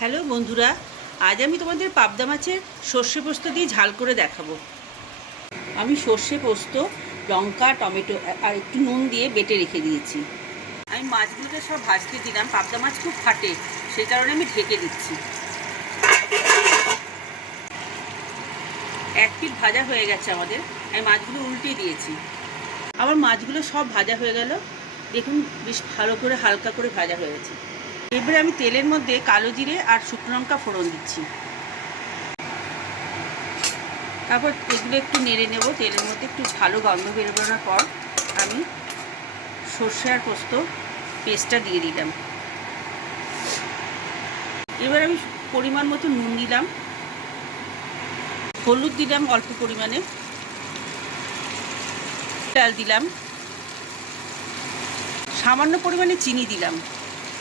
Hello বন্ধুরা, আজ আমি তোমাদের পাবদা মাছের সর্ষে পোস্ত দিয়ে ঝাল করে দেখাবো। আমি সর্ষে পোস্ত, লঙ্কা, টমেটো আর একটু নুন দিয়ে বেটে রেখে দিয়েছি। আমি মাছগুলোকে সব ভাজতে দিলাম। পাবদা মাছ খুব ফাটে, সেই কারণে আমি ঢেকে দিচ্ছি। এক পিঠ ভাজা হয়ে গেছে আমাদের। আমি মাছগুলো উল্টে দিয়েছি। আমার মাছগুলো সব ভাজা হয়ে গেল। দেখুন, বেশ ভালো করে হালকা করে ভাজা হয়ে গেছে। এবারে আমি তেলের মধ্যে কালো জিরে আর শুকনো লঙ্কা ফোড়ন দিচ্ছি। তারপর এগুলো একটু নেড়ে নেব। তেলের মধ্যে একটু ভালো গন্ধ বেরোনোর পর আমি সর্ষে আর পোস্ত পেস্টটা দিয়ে দিলাম। এবার আমি পরিমাণ মতো নুন দিলাম, হলুদ দিলাম অল্প পরিমাণে, ডাল দিলাম, সামান্য পরিমাণে চিনি দিলাম,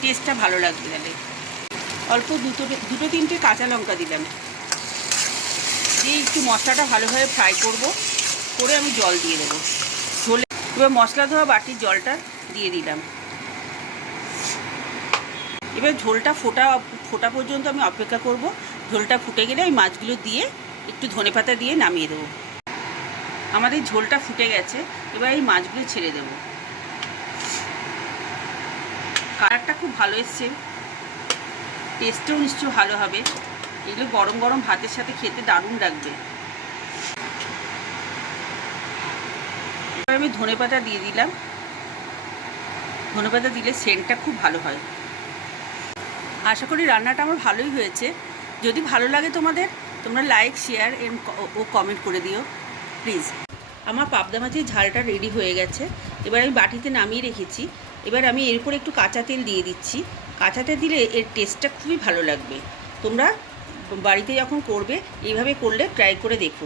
টেস্টটা ভালো লাগবে তাহলে। অল্প দুটো তিনটে কাঁচা লঙ্কা দিলাম। দিয়ে একটু মশলাটা ভালোভাবে ফ্রাই করে আমি জল দিয়ে দেবো। এবার মশলা ধোয়া বাটির জলটা দিয়ে দিলাম। এবার ঝোলটা ফোটা পর্যন্ত আমি অপেক্ষা করব। ঝোলটা ফুটে গেলে এই মাছগুলো দিয়ে একটু ধনেপাতা দিয়ে নামিয়ে দেবো। আমাদের ঝোলটা ফুটে গেছে। এবার এই মাছগুলো ছেড়ে দেবো। কালারটা খুব ভালো এসছে, টেস্টও নিশ্চয়ই ভালো হবে। এগুলো গরম গরম ভাতের সাথে খেতে দারুণ লাগবে। এবার আমি ধনেপাতা দিয়ে দিলাম। ধনেপাতা দিলে সেন্টটা খুব ভালো হয়। আশা করি রান্নাটা আমার ভালোই হয়েছে। যদি ভালো লাগে তোমরা লাইক, শেয়ার ও কমেন্ট করে দিও প্লিজ। আমার পাবদা মাছের ঝালটা রেডি হয়ে গেছে। এবার আমি বাটিতে নামিয়ে রেখেছি। এবার আমি এর উপর একটু কাঁচা তেল দিয়ে দিচ্ছি। কাঁচা তেল দিলে এর টেস্টটা খুবই ভালো লাগবে। তোমরা বাড়িতে যখন করবে এইভাবে করলে ট্রাই করে দেখো।